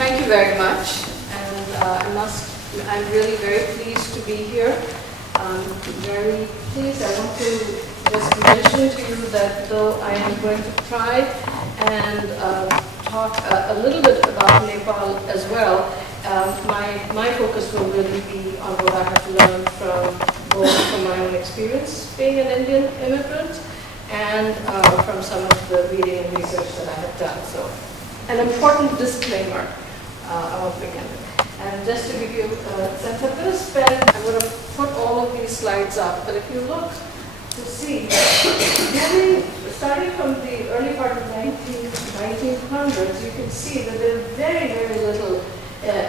Thank you very much, and I'm really very pleased to be here. Very pleased. I want to just mention to you that though I am going to try and talk a little bit about Nepal as well, my focus will really be on what I have learned from my own experience being an Indian immigrant and from some of the reading and research that I have done. So, an important disclaimer I want to begin with. And just to give you a sense, I'm going to put all of these slides up, but if you look to see, starting from the early part of the 1900s, you can see that there is very, very little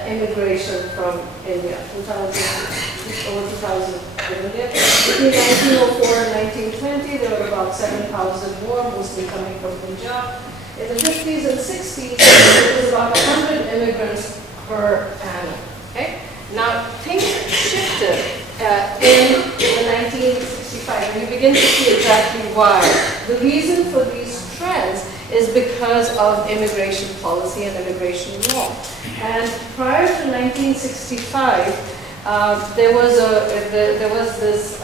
immigration from India, over 2,000 in India. Between 1904 and 1920, there were about 7,000 more, mostly coming from Punjab. In the 50s and 60s, there was about 100 immigrants per annum. Okay? Now, things shifted in 1965, and you begin to see exactly why. The reason for these trends is because of immigration policy and immigration law. And prior to 1965, there was this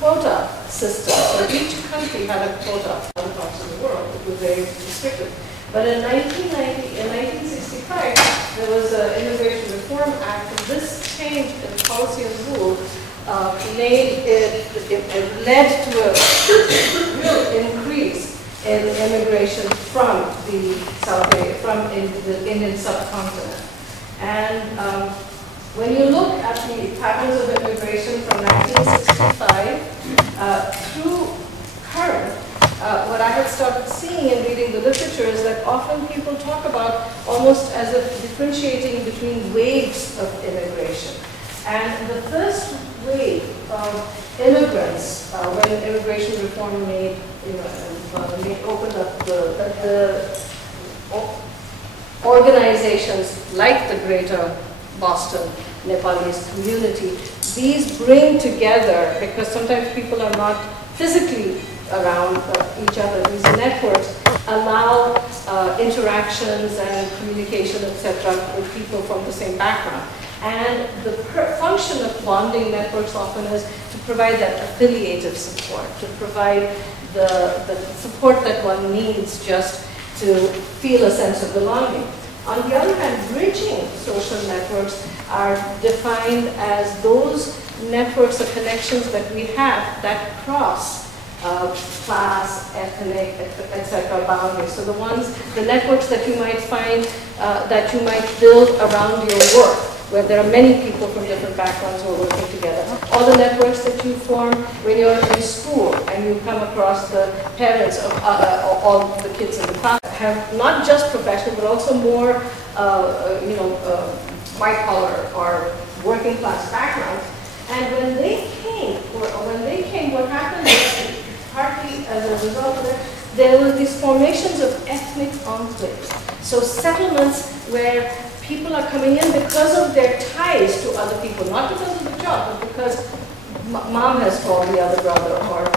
quota system. So each country had a quota in other parts of the world. It was very restricted. But in 1965, there was an Immigration Reform Act, and this change in policy and rule it led to a real increase in immigration from the Indian subcontinent. And when you look at the patterns of immigration from 1965 through current, what I had started seeing in reading the literature is that often people talk about almost as if differentiating between waves of immigration. And the first wave of immigrants, when immigration reform opened up the organizations like the Greater Boston Nepalese community, these bring together, because sometimes people are not physically around each other. These networks allow interactions and communication, etc., with people from the same background. And the function of bonding networks often is to provide that affiliative support, to provide the support that one needs just to feel a sense of belonging. On the other hand, bridging social networks are defined as those networks of connections that we have that cross class, ethnic, etc. boundaries. So the networks that you might find, that you might build around your work, where there are many people from different backgrounds who are working together. Or the networks that you form when you're in school and you come across the parents of all the kids in the class, have not just professional but also more, white collar or working class backgrounds. And when they came, what happened was, partly as a result of it, there were these formations of ethnic enclaves. So settlements where people are coming in because of their ties to other people, not because of the job, but because mom has called the other brother or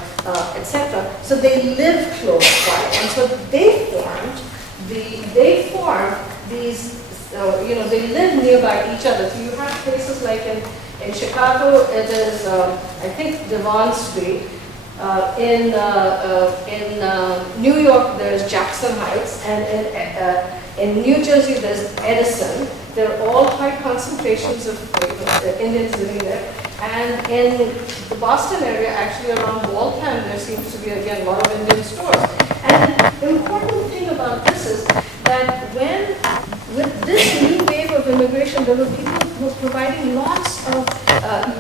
etc. So they live close by, and so they formed these. They live nearby each other. So you have places like in Chicago, it is I think Devon Street. In New York, there's Jackson Heights, and in New Jersey, there's Edison. They're all high concentrations of Indians living there. And in the Boston area, actually around Waltham, there seems to be, again, a lot of Indian stores. And the important thing about this is that with this new wave of immigration, there were people who were providing lots of,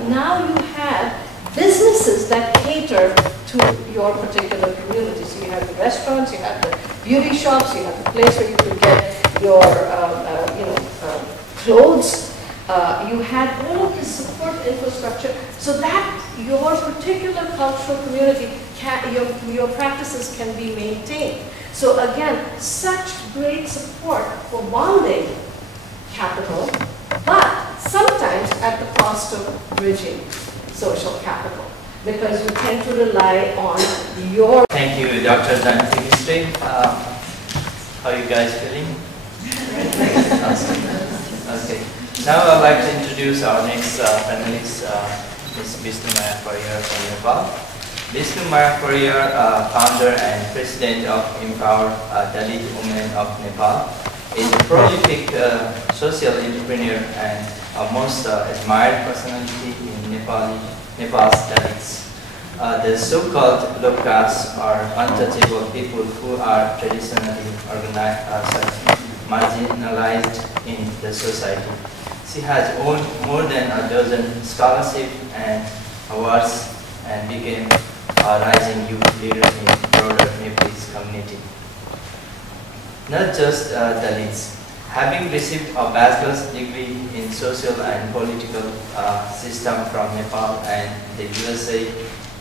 now you have businesses that cater to your particular community. So you have the restaurants, you have the beauty shops, you have the place where you could get your clothes. You had all of this support infrastructure so that your particular cultural community, your practices can be maintained. So again, such great support for bonding capital, but sometimes at the cost of bridging social capital, because you tend to rely on your... Thank you, Dr. Dante. How are you guys feeling? Sounds Now I'd like to introduce our next panelist, Ms. Vishnumaya Pariyar from Nepal. Vishnumaya Pariyar, founder and president of Empower Dalit Women of Nepal, is a prolific social entrepreneur and a most admired personality in Nepal's Dalits. The so-called low caste are untouchable people who are traditionally marginalized in the society. She has won more than a dozen scholarships and awards and became a rising youth leader in broader Nepalese community. Not just Dalits. Having received a bachelor's degree in social and political system from Nepal and the USA,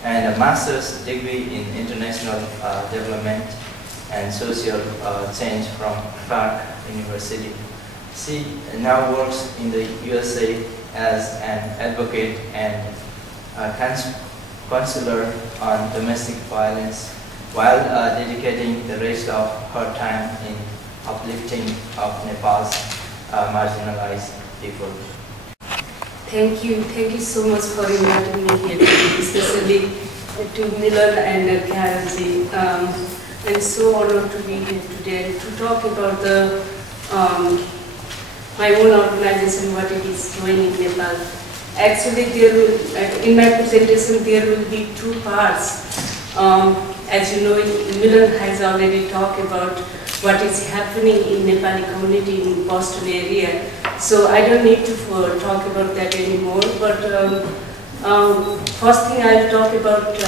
and a master's degree in international development and social change from Clark University. She now works in the USA as an advocate and counselor on domestic violence, while dedicating the rest of her time in uplifting of Nepal's marginalized people. Thank you so much for inviting me here, especially to Milan and Karanji. I'm so honored to be here today to talk about the my own organization, what it is doing in Nepal. Actually, there will, in my presentation, there will be two parts. As you know, Milan has already talked about what is happening in Nepali community in Boston area. So I don't need to talk about that anymore. But first thing I'll talk about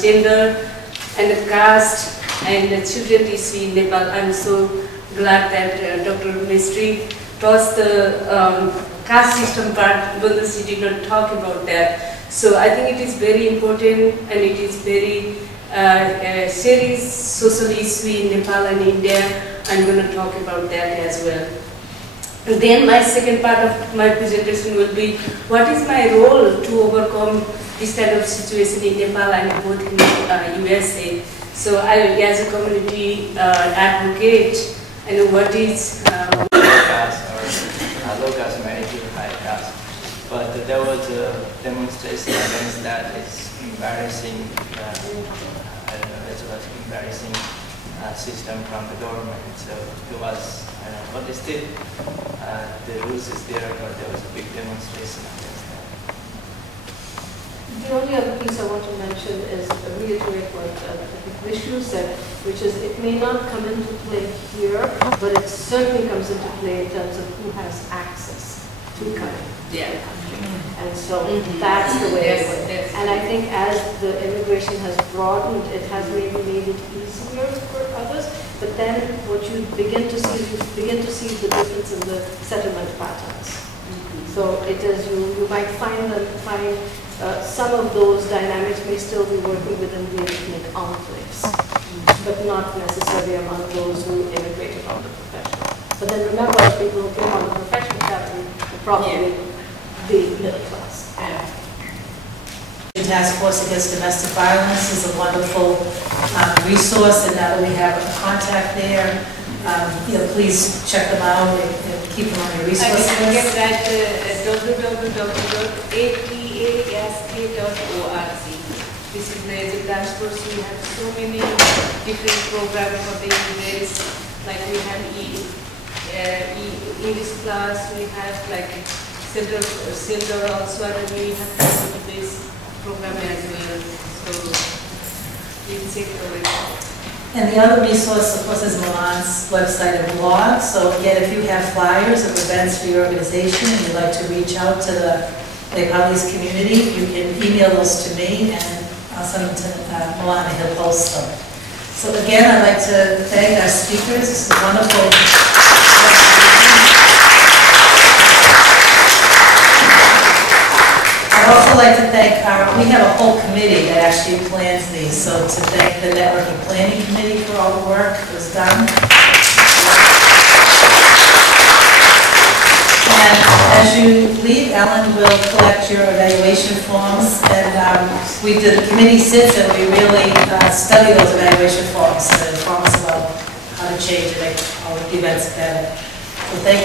gender and the caste and the children issue in Nepal. I'm so glad that Dr. Mistry touched the caste system part, but she did not talk about that. So I think it is very important and it is very serious social issue in Nepal and India. I'm going to talk about that as well. And then my second part of my presentation will be what is my role to overcome this kind of situation in Nepal and both in USA. So I, as a community advocate, I know what is low caste marriage to high caste. But there was a demonstration against that. It's embarrassing. I don't know. It was embarrassing system from the government. So it was. I don't know. But still, the rules is there. But there was a big demonstration against that. The only other piece I want to mention is reiterate what Vishnu said, which is it may not come into play here, but it certainly comes into play in terms of who has access to coming to the country. And so that's the way it works. And I think as the immigration has broadened, it has maybe made it easier for others, but then what you begin to see the difference in the settlement patterns. So it is, you might find some of those dynamics may still be working within the ethnic enclaves, but not necessarily among those who immigrated on the professional. But then remember, people who came on the professional category were probably the middle class. The Task Force Against Domestic Violence is a wonderful resource, and now that we have a contact there, please check them out and keep them on your resource list. I can get that www.atask.org. This is the task force. We have so many different programs for the immigrants. Like we have English class, we have like Silver also, and we have this program as well. So please check the website. And the other resource, of course, is Milan's website and blog. So again, if you have flyers of events for your organization and you'd like to reach out to the Nepalese community, you can email those to me and I'll send them to Milan and he'll post them. So again, I'd like to thank our speakers. This is wonderful. I'd also like to thank we have a whole committee that actually plans these, so to thank the Networking Planning Committee for all the work that was done. And as you leave, Ellen will collect your evaluation forms, and the committee sits and we really study those evaluation forms and inform us about how to change and make all the events better. So thank